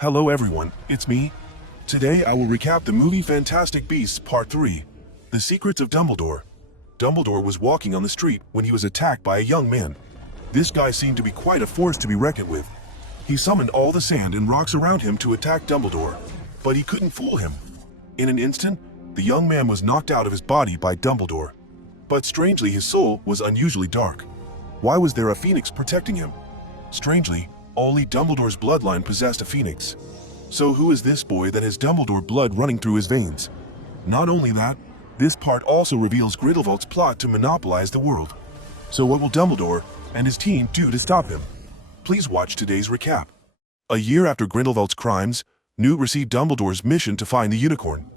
Hello everyone, it's me. Today I will recap the movie Fantastic Beasts Part 3, The Secrets of Dumbledore. Dumbledore was walking on the street when he was attacked by a young man. This guy seemed to be quite a force to be reckoned with. He summoned all the sand and rocks around him to attack Dumbledore, but he couldn't fool him. In an instant, the young man was knocked out of his body by Dumbledore. But strangely, his soul was unusually dark. Why was there a phoenix protecting him? Strangely, only Dumbledore's bloodline possessed a phoenix. So who is this boy that has Dumbledore blood running through his veins? Not only that, this part also reveals Grindelwald's plot to monopolize the world. So what will Dumbledore and his team do to stop him? Please watch today's recap. A year after Grindelwald's crimes, Newt received Dumbledore's mission to find the unicorn.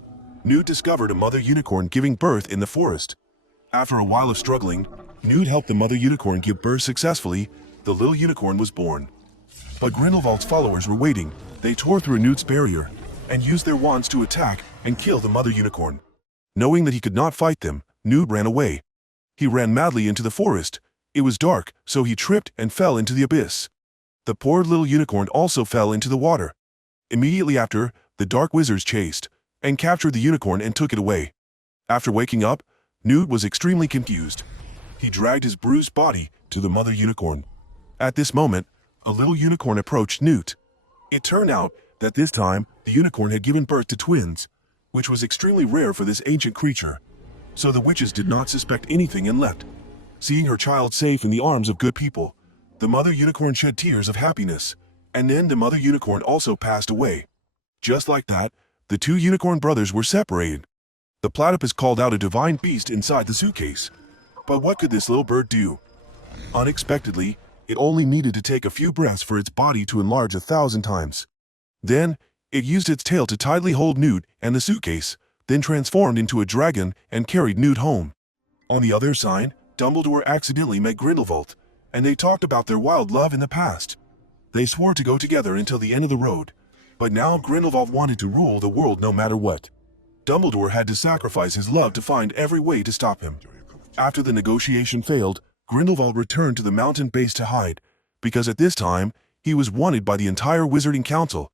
Newt discovered a mother unicorn giving birth in the forest. After a while of struggling, Newt helped the mother unicorn give birth successfully. The little unicorn was born. But Grindelwald's followers were waiting. They tore through Newt's barrier and used their wands to attack and kill the mother unicorn. Knowing that he could not fight them, Newt ran away. He ran madly into the forest. It was dark, so he tripped and fell into the abyss. The poor little unicorn also fell into the water. Immediately after, the dark wizards chased and captured the unicorn and took it away. After waking up, Newt was extremely confused. He dragged his bruised body to the mother unicorn. At this moment, a little unicorn approached Newt. It turned out that this time, the unicorn had given birth to twins, which was extremely rare for this ancient creature. So the witches did not suspect anything and left. Seeing her child safe in the arms of good people, the mother unicorn shed tears of happiness, and then the mother unicorn also passed away. Just like that, the two unicorn brothers were separated. The platypus called out a divine beast inside the suitcase. But what could this little bird do? Unexpectedly, it only needed to take a few breaths for its body to enlarge 1,000 times. Then, it used its tail to tightly hold Newt and the suitcase, then transformed into a dragon and carried Newt home. On the other side, Dumbledore accidentally met Grindelwald, and they talked about their wild love in the past. They swore to go together until the end of the road, but now Grindelwald wanted to rule the world no matter what. Dumbledore had to sacrifice his love to find every way to stop him. After the negotiation failed, Grindelwald returned to the mountain base to hide, because at this time, he was wanted by the entire Wizarding Council.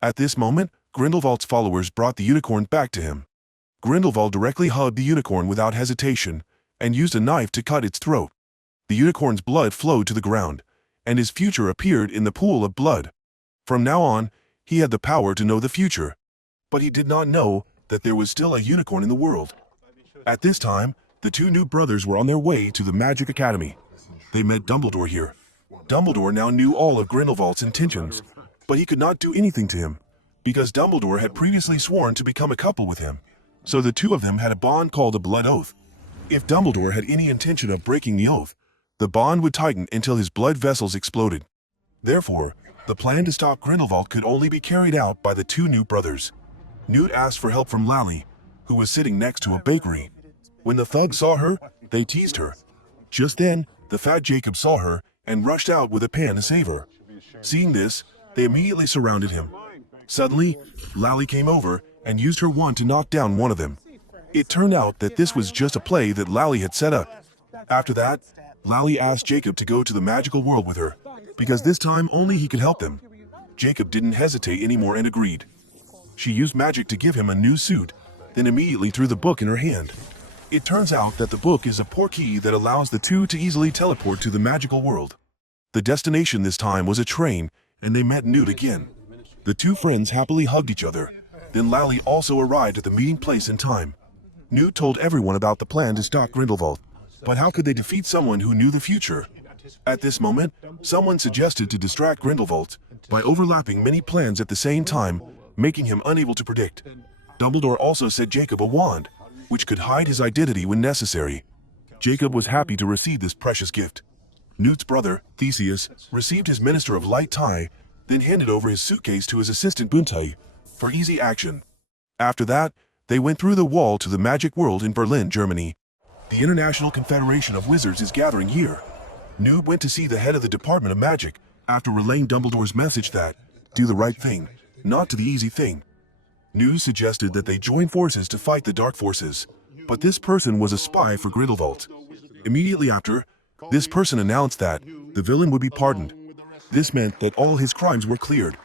At this moment, Grindelwald's followers brought the unicorn back to him. Grindelwald directly hugged the unicorn without hesitation, and used a knife to cut its throat. The unicorn's blood flowed to the ground, and his future appeared in the pool of blood. From now on, he had the power to know the future. But he did not know that there was still a unicorn in the world. At this time, the two new brothers were on their way to the Magic Academy. They met Dumbledore here. Dumbledore now knew all of Grindelwald's intentions, but he could not do anything to him, because Dumbledore had previously sworn to become a couple with him. So the two of them had a bond called a blood oath. If Dumbledore had any intention of breaking the oath, the bond would tighten until his blood vessels exploded. Therefore, the plan to stop Grindelwald could only be carried out by the two new brothers. Newt asked for help from Lally, who was sitting next to a bakery. When the thugs saw her, they teased her. Just then, the fat Jacob saw her and rushed out with a pan to save her. Seeing this, they immediately surrounded him. Suddenly, Lally came over and used her wand to knock down one of them. It turned out that this was just a play that Lally had set up. After that, Lally asked Jacob to go to the magical world with her, because this time only he could help them. Jacob didn't hesitate anymore and agreed. She used magic to give him a new suit, then immediately threw the book in her hand. It turns out that the book is a portkey that allows the two to easily teleport to the magical world. The destination this time was a train, and they met Newt again. The two friends happily hugged each other. Then Lally also arrived at the meeting place in time. Newt told everyone about the plan to stop Grindelwald. But how could they defeat someone who knew the future? At this moment, someone suggested to distract Grindelwald by overlapping many plans at the same time, making him unable to predict. Dumbledore also said Jacob a wand, which could hide his identity when necessary. Jacob was happy to receive this precious gift. Newt's brother, Theseus, received his Minister of Light tie, then handed over his suitcase to his assistant Buntai for easy action. After that, they went through the wall to the magic world in Berlin, Germany. The International Confederation of Wizards is gathering here. Newt went to see the head of the Department of Magic after relaying Dumbledore's message that, do the right thing, not to the easy thing. Newt suggested that they join forces to fight the dark forces, but this person was a spy for Grindelwald. Immediately after, this person announced that the villain would be pardoned. This meant that all his crimes were cleared.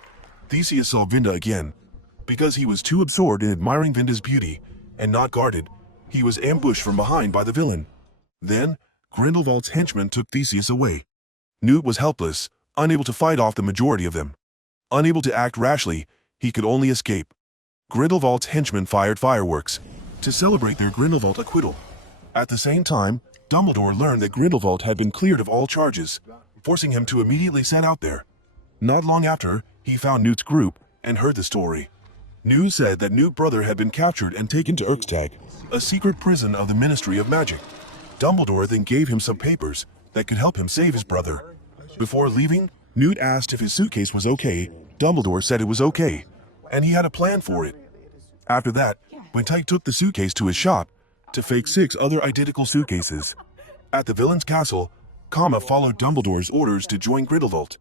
Theseus saw Vinda again. Because he was too absorbed in admiring Vinda's beauty and not guarded, he was ambushed from behind by the villain. Then, Grindelwald's henchmen took Theseus away. Newt was helpless, unable to fight off the majority of them. Unable to act rashly, he could only escape. Grindelwald's henchmen fired fireworks to celebrate their Grindelwald acquittal. At the same time, Dumbledore learned that Grindelwald had been cleared of all charges, forcing him to immediately set out there. Not long after, he found Newt's group and heard the story. News said that Newt's brother had been captured and taken to Erkstag, a secret prison of the Ministry of Magic. Dumbledore then gave him some papers that could help him save his brother. Before leaving, Newt asked if his suitcase was okay. Dumbledore said it was okay, and he had a plan for it. After that, Tyke took the suitcase to his shop to fake 6 other identical suitcases. At the villain's castle, Kama followed Dumbledore's orders to join Grindelwald.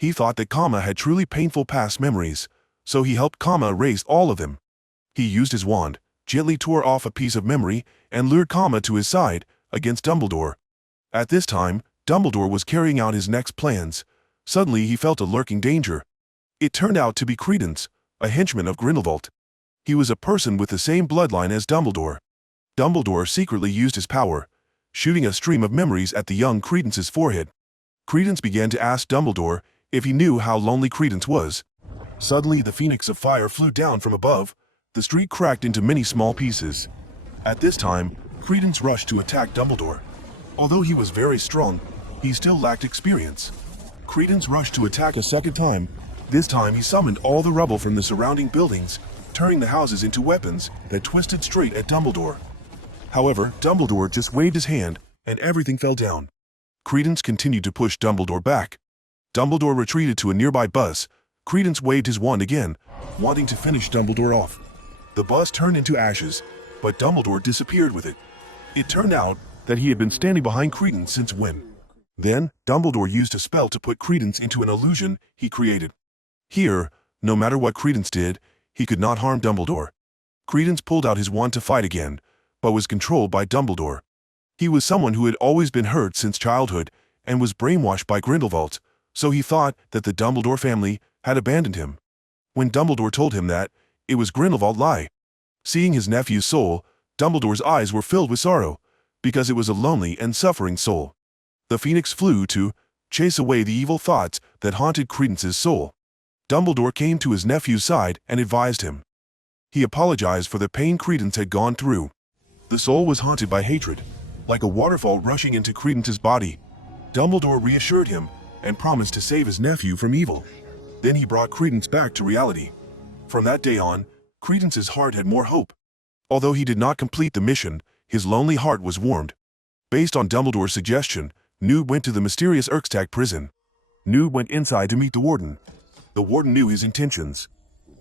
He thought that Kama had truly painful past memories, so he helped Kama erase all of them. He used his wand, gently tore off a piece of memory, and lured Kama to his side against Dumbledore. At this time, Dumbledore was carrying out his next plans. Suddenly he felt a lurking danger. It turned out to be Credence, a henchman of Grindelwald. He was a person with the same bloodline as Dumbledore. Dumbledore secretly used his power, shooting a stream of memories at the young Credence's forehead. Credence began to ask Dumbledore if he knew how lonely Credence was. Suddenly the phoenix of fire flew down from above. The street cracked into many small pieces. At this time, Credence rushed to attack Dumbledore. Although he was very strong, he still lacked experience. Credence rushed to attack a second time. This time he summoned all the rubble from the surrounding buildings, turning the houses into weapons that twisted straight at Dumbledore. However, Dumbledore just waved his hand, and everything fell down. Credence continued to push Dumbledore back. Dumbledore retreated to a nearby bus. Credence waved his wand again, wanting to finish Dumbledore off. The bus turned into ashes, but Dumbledore disappeared with it. It turned out that he had been standing behind Credence since when. Then, Dumbledore used a spell to put Credence into an illusion he created. Here, no matter what Credence did, he could not harm Dumbledore. Credence pulled out his wand to fight again, but was controlled by Dumbledore. He was someone who had always been hurt since childhood and was brainwashed by Grindelwald, so he thought that the Dumbledore family had abandoned him. When Dumbledore told him that, it was Grindelwald's lie. Seeing his nephew's soul, Dumbledore's eyes were filled with sorrow, because it was a lonely and suffering soul. The phoenix flew to chase away the evil thoughts that haunted Credence's soul. Dumbledore came to his nephew's side and advised him. He apologized for the pain Credence had gone through. The soul was haunted by hatred, like a waterfall rushing into Credence's body. Dumbledore reassured him and promised to save his nephew from evil. Then he brought Credence back to reality. From that day on, Credence's heart had more hope. Although he did not complete the mission, his lonely heart was warmed. Based on Dumbledore's suggestion, Newt went to the mysterious Erkstag prison. Newt went inside to meet the warden. The warden knew his intentions.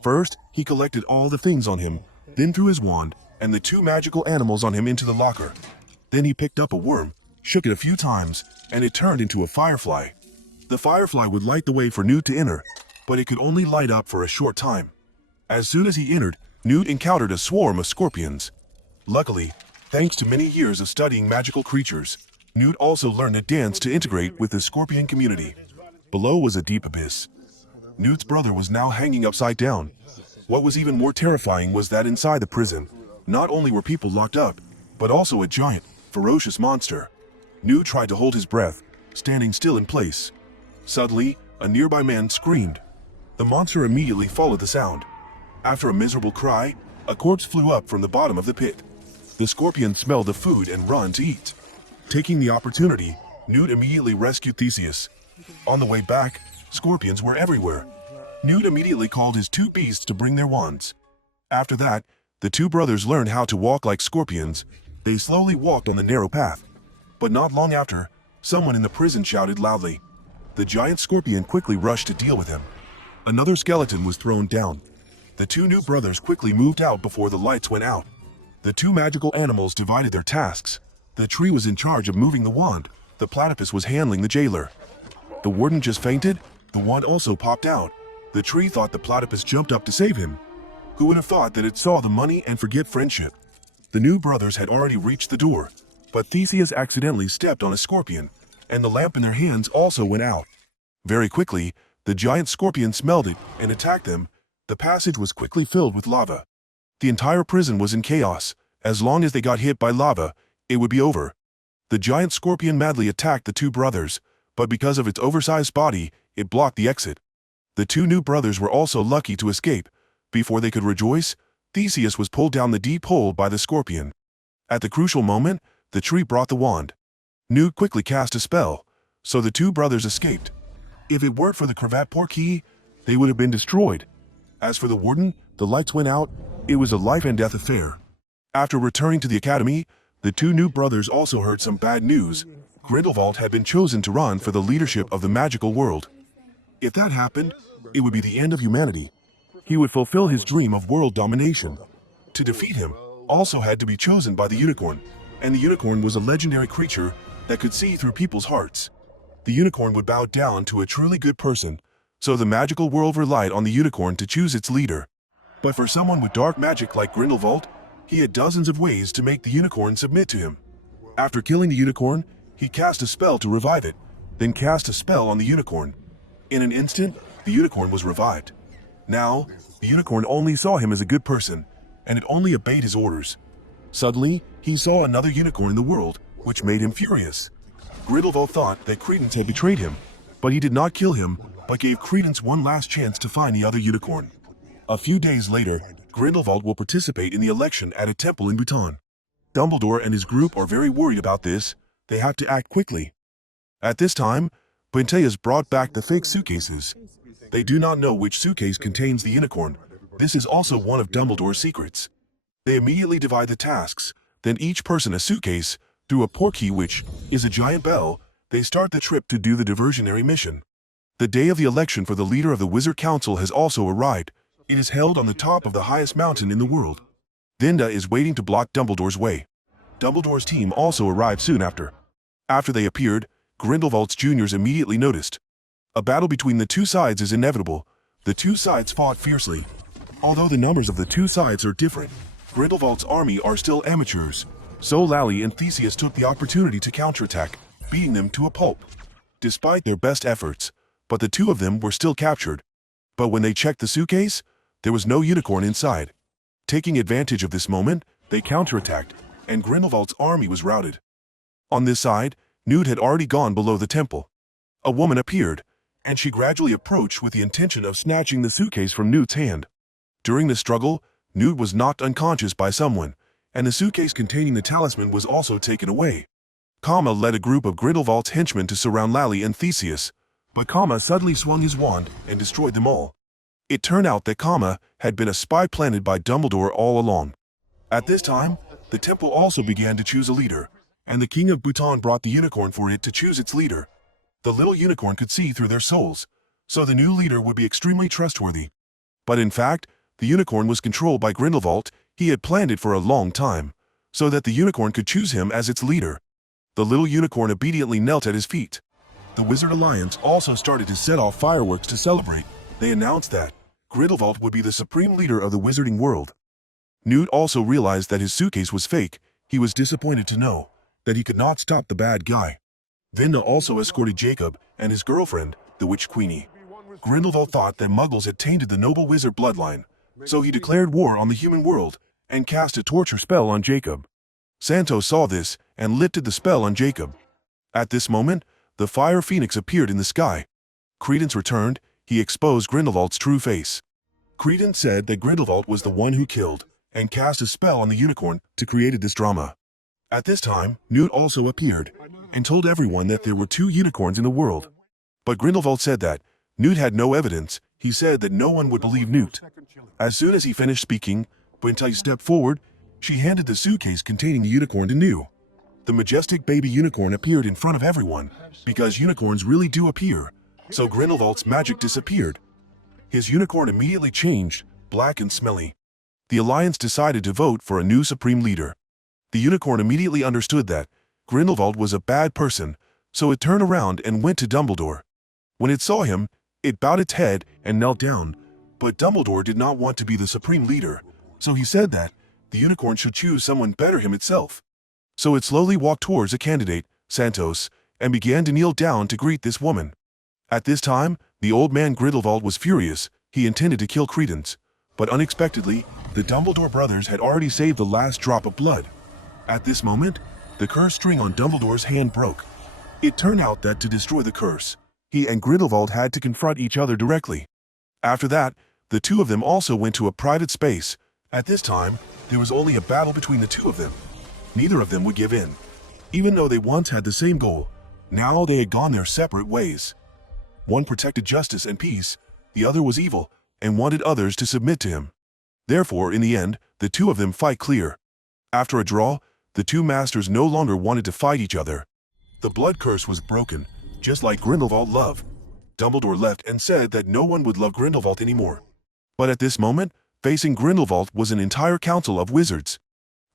First, he collected all the things on him, then threw his wand and the 2 magical animals on him into the locker. Then he picked up a worm, shook it a few times, and it turned into a firefly. The firefly would light the way for Newt to enter, but it could only light up for a short time. As soon as he entered, Newt encountered a swarm of scorpions. Luckily, thanks to many years of studying magical creatures, Newt also learned a dance to integrate with the scorpion community. Below was a deep abyss. Newt's brother was now hanging upside down. What was even more terrifying was that inside the prison, not only were people locked up, but also a giant, ferocious monster. Newt tried to hold his breath, standing still in place. Suddenly, a nearby man screamed. The monster immediately followed the sound. After a miserable cry, a corpse flew up from the bottom of the pit. The scorpion smelled the food and ran to eat. Taking the opportunity, Newt immediately rescued Theseus. On the way back, scorpions were everywhere. Newt immediately called his 2 beasts to bring their wands. After that, the 2 brothers learned how to walk like scorpions. They slowly walked on the narrow path. But not long after, someone in the prison shouted loudly. The giant scorpion quickly rushed to deal with him. Another skeleton was thrown down. The 2 new brothers quickly moved out before the lights went out. The 2 magical animals divided their tasks. The tree was in charge of moving the wand. The platypus was handling the jailer. The warden just fainted. The wand also popped out. The tree thought the platypus jumped up to save him. Who would have thought that it saw the money and forget friendship? The new brothers had already reached the door, but Theseus accidentally stepped on a scorpion, and the lamp in their hands also went out. Very quickly, The giant scorpion smelled it and attacked them. The passage was quickly filled with lava. The entire prison was in chaos. As long as they got hit by lava, it would be over. The giant scorpion madly attacked the two brothers, but because of its oversized body, it blocked the exit. The two new brothers were also lucky to escape. Before they could rejoice, Theseus was pulled down the deep hole by the scorpion. At the crucial moment, the tree brought the wand. Newt quickly cast a spell, so the two brothers escaped. If it weren't for the cravat portkey, they would have been destroyed. As for the warden, the lights went out. It was a life and death affair. After returning to the academy, the two new brothers also heard some bad news. Grindelwald had been chosen to run for the leadership of the magical world. If that happened, it would be the end of humanity. He would fulfill his dream of world domination. To defeat him also had to be chosen by the unicorn, and the unicorn was a legendary creature that could see through people's hearts. The unicorn would bow down to a truly good person, so the magical world relied on the unicorn to choose its leader. But for someone with dark magic like Grindelwald, he had dozens of ways to make the unicorn submit to him. After killing the unicorn, he cast a spell to revive it, then cast a spell on the unicorn. In an instant, the unicorn was revived. Now, the unicorn only saw him as a good person, and it only obeyed his orders. Suddenly, he saw another unicorn in the world, which made him furious. Grindelwald thought that Credence had betrayed him, but he did not kill him, but gave Credence one last chance to find the other unicorn. A few days later, Grindelwald will participate in the election at a temple in Bhutan. Dumbledore and his group are very worried about this. They have to act quickly. At this time, Penteus brought back the fake suitcases. They do not know which suitcase contains the unicorn. This is also one of Dumbledore's secrets. They immediately divide the tasks, then each person a suitcase, through a portkey which is a giant bell. They start the trip to do the diversionary mission. The day of the election for the leader of the Wizard Council has also arrived. It is held on the top of the highest mountain in the world. Vinda is waiting to block Dumbledore's way. Dumbledore's team also arrived soon after. After they appeared, Grindelwald's juniors immediately noticed. A battle between the two sides is inevitable. The two sides fought fiercely. Although the numbers of the two sides are different, Grindelwald's army are still amateurs. So Lally and Theseus took the opportunity to counterattack, beating them to a pulp. Despite their best efforts, but the two of them were still captured. But when they checked the suitcase, there was no unicorn inside. Taking advantage of this moment, they counterattacked, and Grindelwald's army was routed. On this side, Newt had already gone below the temple. A woman appeared, and she gradually approached with the intention of snatching the suitcase from Newt's hand. During the struggle, Newt was knocked unconscious by someone, and the suitcase containing the talisman was also taken away. Kama led a group of Grindelwald's henchmen to surround Lally and Theseus, but Kama suddenly swung his wand and destroyed them all. It turned out that Kama had been a spy planted by Dumbledore all along. At this time, the temple also began to choose a leader, and the king of Bhutan brought the unicorn for it to choose its leader. The little unicorn could see through their souls, so the new leader would be extremely trustworthy. But in fact, the unicorn was controlled by Grindelwald. He had planned it for a long time, so that the unicorn could choose him as its leader. The little unicorn obediently knelt at his feet. The Wizard Alliance also started to set off fireworks to celebrate. They announced that Grindelwald would be the supreme leader of the wizarding world. Newt also realized that his suitcase was fake. He was disappointed to know that he could not stop the bad guy. Vinda also escorted Jacob and his girlfriend, the Witch Queenie. Grindelwald thought that Muggles had tainted the noble wizard bloodline, so he declared war on the human world and cast a torture spell on Jacob. Santos saw this and lifted the spell on Jacob. At this moment, the fire phoenix appeared in the sky. Credence returned. He exposed Grindelwald's true face. Credence said that Grindelwald was the one who killed and cast a spell on the unicorn to create this drama. At this time, Newt also appeared and told everyone that there were two unicorns in the world. But Grindelwald said that Newt had no evidence. He said that no one would believe Newt. As soon as he finished speaking, Bryntai stepped forward. She handed the suitcase containing the unicorn to Newt. The majestic baby unicorn appeared in front of everyone, because unicorns really do appear, so Grindelwald's magic disappeared. His unicorn immediately changed, black and smelly. The Alliance decided to vote for a new supreme leader. The unicorn immediately understood that Grindelwald was a bad person, so it turned around and went to Dumbledore. When it saw him, it bowed its head and knelt down, but Dumbledore did not want to be the supreme leader, so he said that the unicorn should choose someone better him itself. So it slowly walked towards a candidate, Santos, and began to kneel down to greet this woman. At this time, The old man Grindelwald was furious. He intended to kill Credence, but unexpectedly, the Dumbledore brothers had already saved the last drop of blood. At this moment, the curse string on Dumbledore's hand broke. It turned out that to destroy the curse, he and Grindelwald had to confront each other directly. After that, the two of them also went to a private space. At this time, there was only a battle between the two of them. Neither of them would give in. Even though they once had the same goal, now they had gone their separate ways. One protected justice and peace, the other was evil, and wanted others to submit to him. Therefore, in the end, the two of them fight clear. After a draw, the two masters no longer wanted to fight each other. The blood curse was broken, just like Grindelwald loved. Dumbledore left and said that no one would love Grindelwald anymore. But at this moment, facing Grindelwald was an entire council of wizards.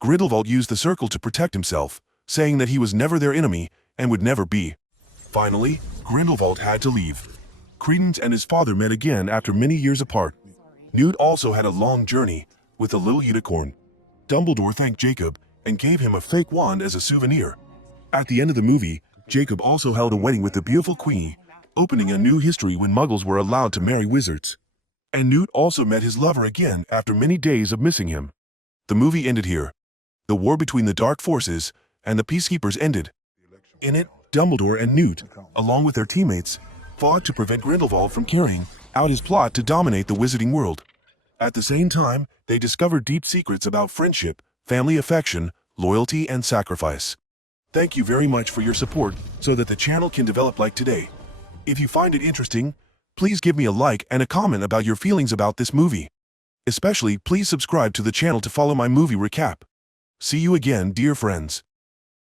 Grindelwald used the circle to protect himself, saying that he was never their enemy and would never be. Finally, Grindelwald had to leave. Credence and his father met again after many years apart. Newt also had a long journey with a little unicorn. Dumbledore thanked Jacob and gave him a fake wand as a souvenir. At the end of the movie, Jacob also held a wedding with the beautiful Queenie, opening a new history when Muggles were allowed to marry wizards. And Newt also met his lover again after many days of missing him. The movie ended here. The war between the dark forces and the peacekeepers ended. In it, Dumbledore and Newt, along with their teammates, fought to prevent Grindelwald from carrying out his plot to dominate the wizarding world. At the same time, they discovered deep secrets about friendship, family affection, loyalty, and sacrifice. Thank you very much for your support so that the channel can develop like today. If you find it interesting, please give me a like and a comment about your feelings about this movie. Especially, please subscribe to the channel to follow my movie recap. See you again, dear friends.